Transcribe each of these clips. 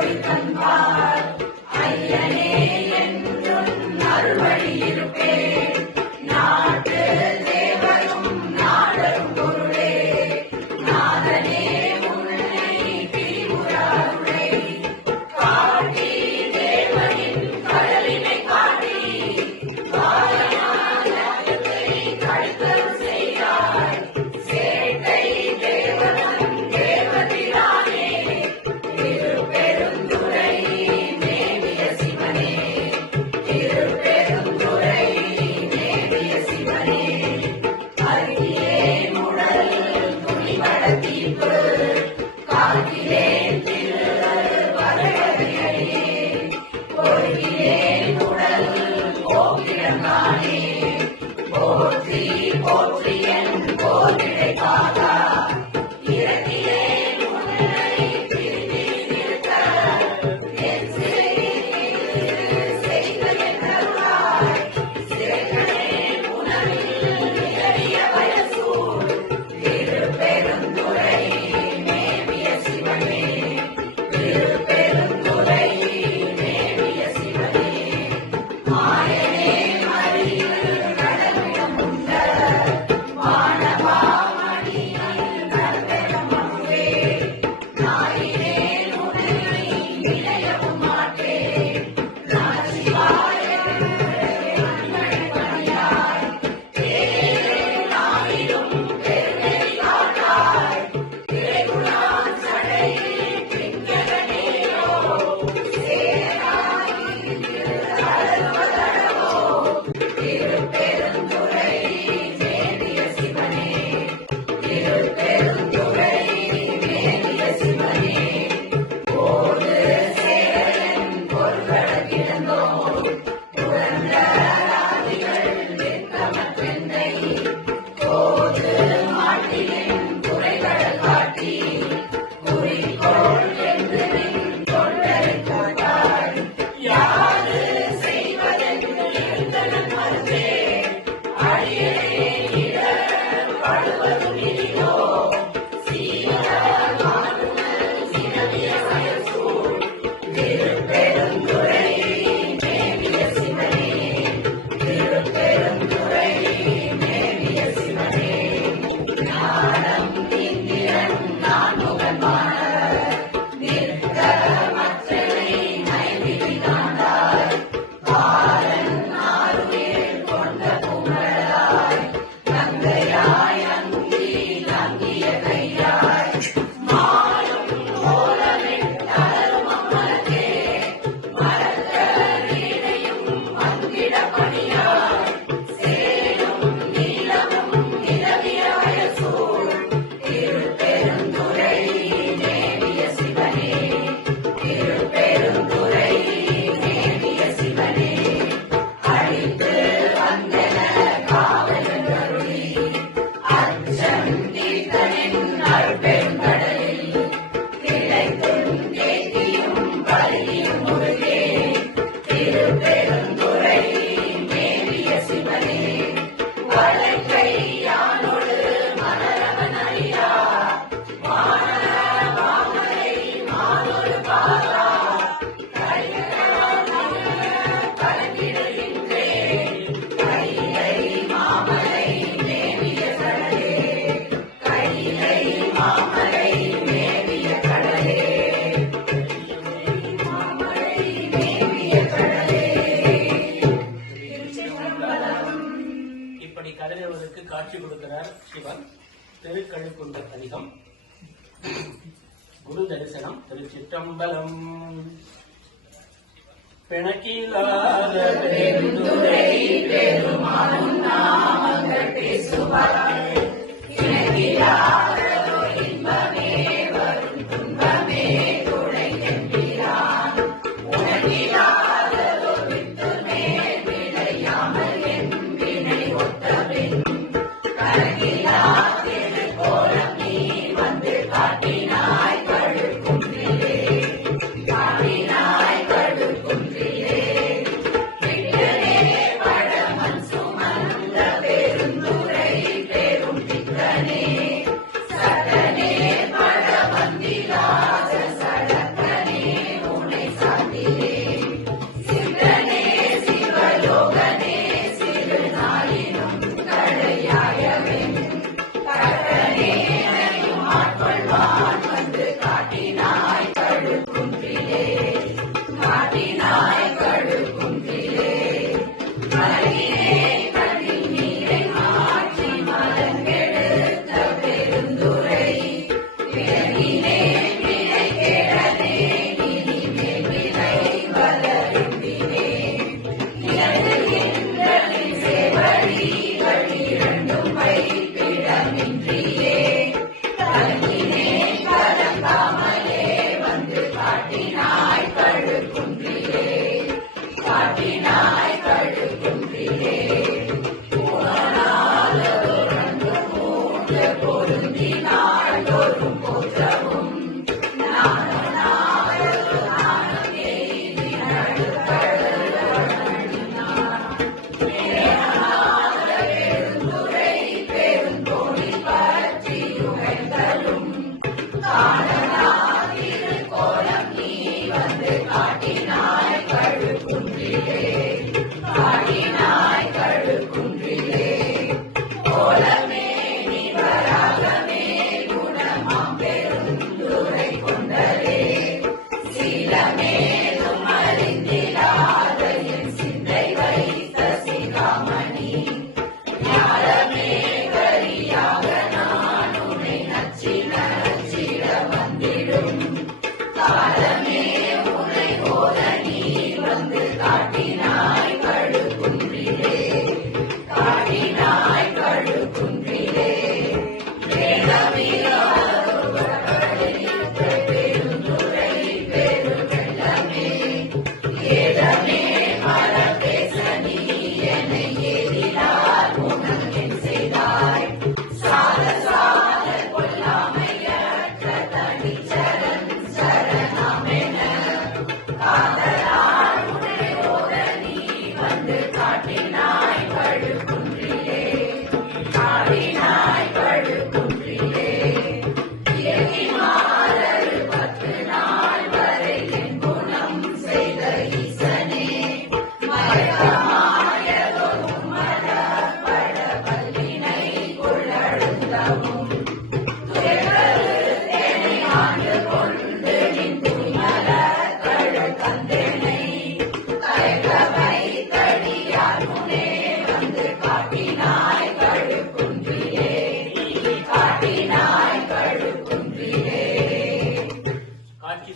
Ahorita. You. பிணக்கில்லாத. பெருந்துரை God.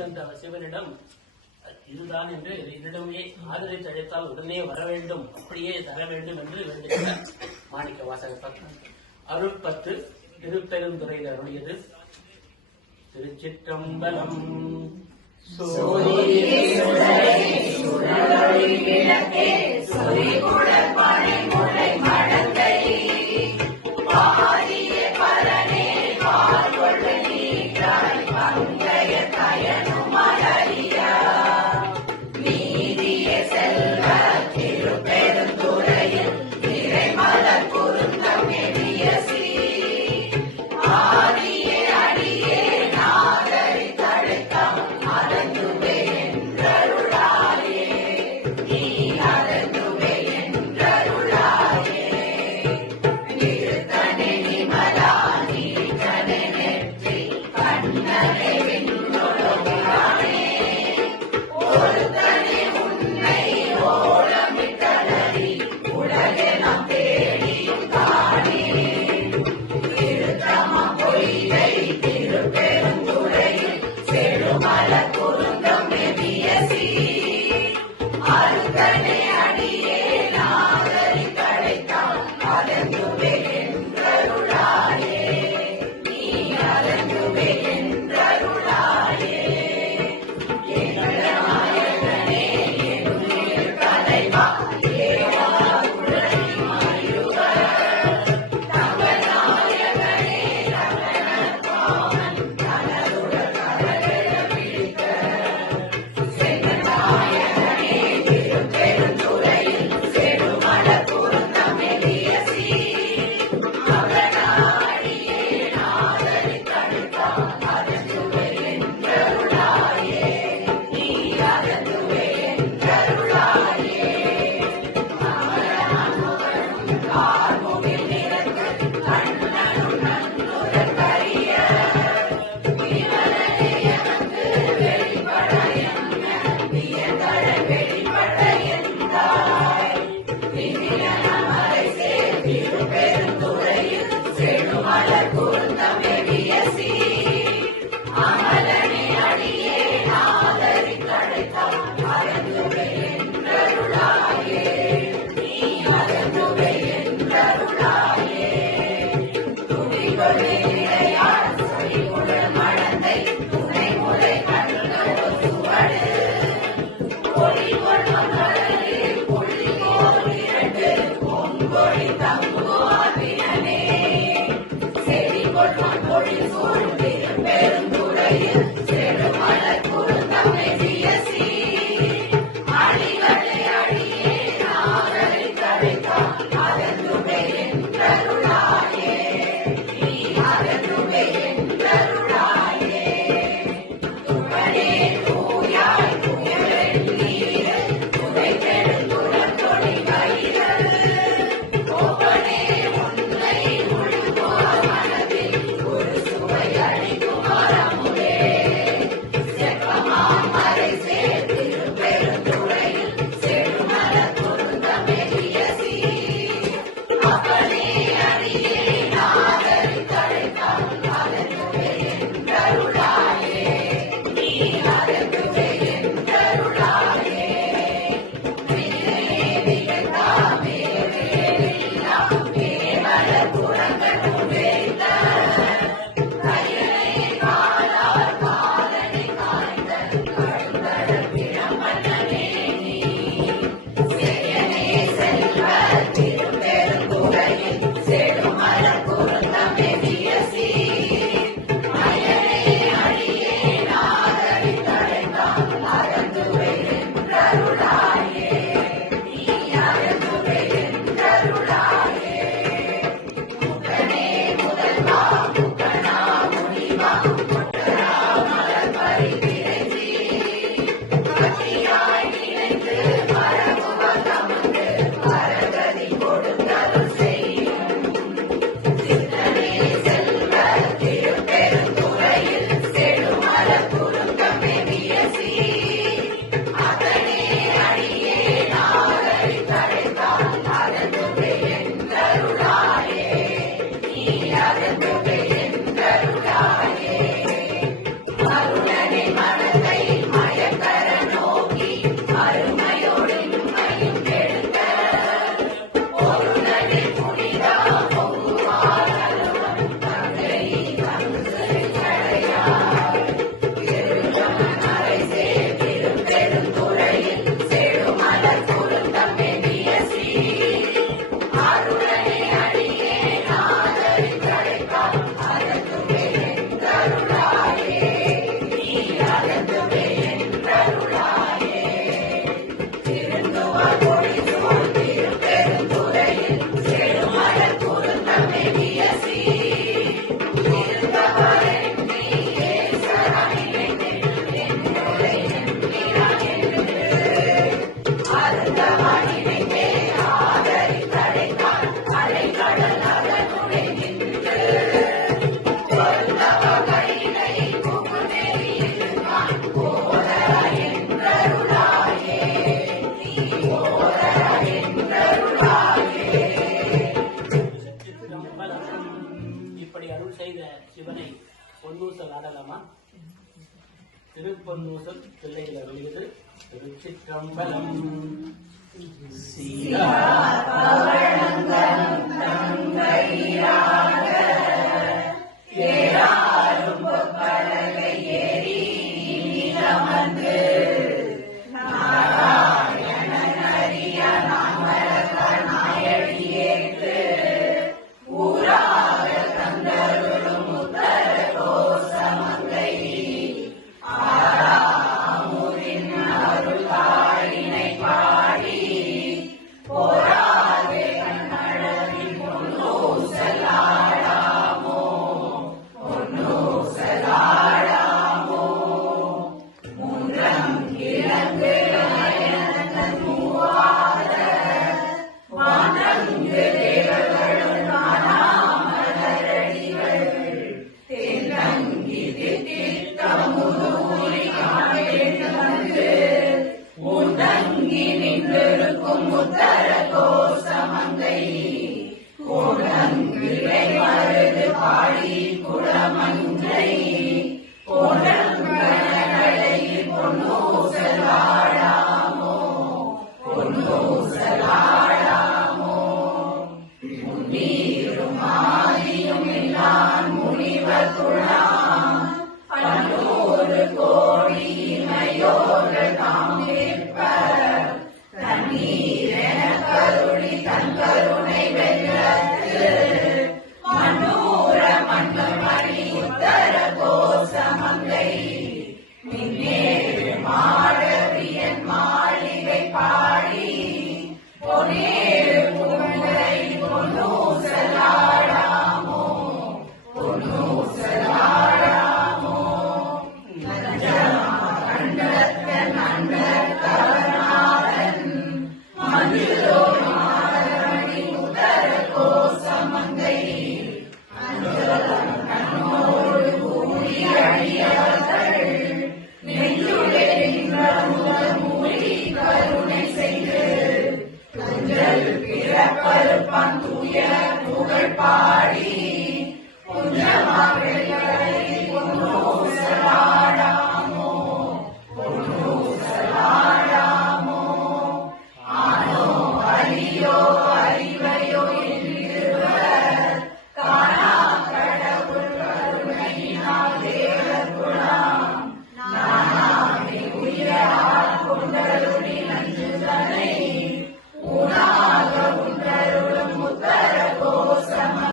சென்ற சிவனிடம் இதுதான் என்று என்னிடமே ஆதரை தழைத்தால் உடனே வர வேண்டும் அப்படியே தர வேண்டும் என்று வேண்டுகிறார் மாணிக்க வாசகத்தான் அருள் பத்து திருப்பெருந்துறையில் அருளியது திருச்சிற்றம்பலம். சோழி Liverpool. திருப்பன்னூசல் பிள்ளைகளை வெளியது திருச்சிற்றம்பலம். சீரா Mutter.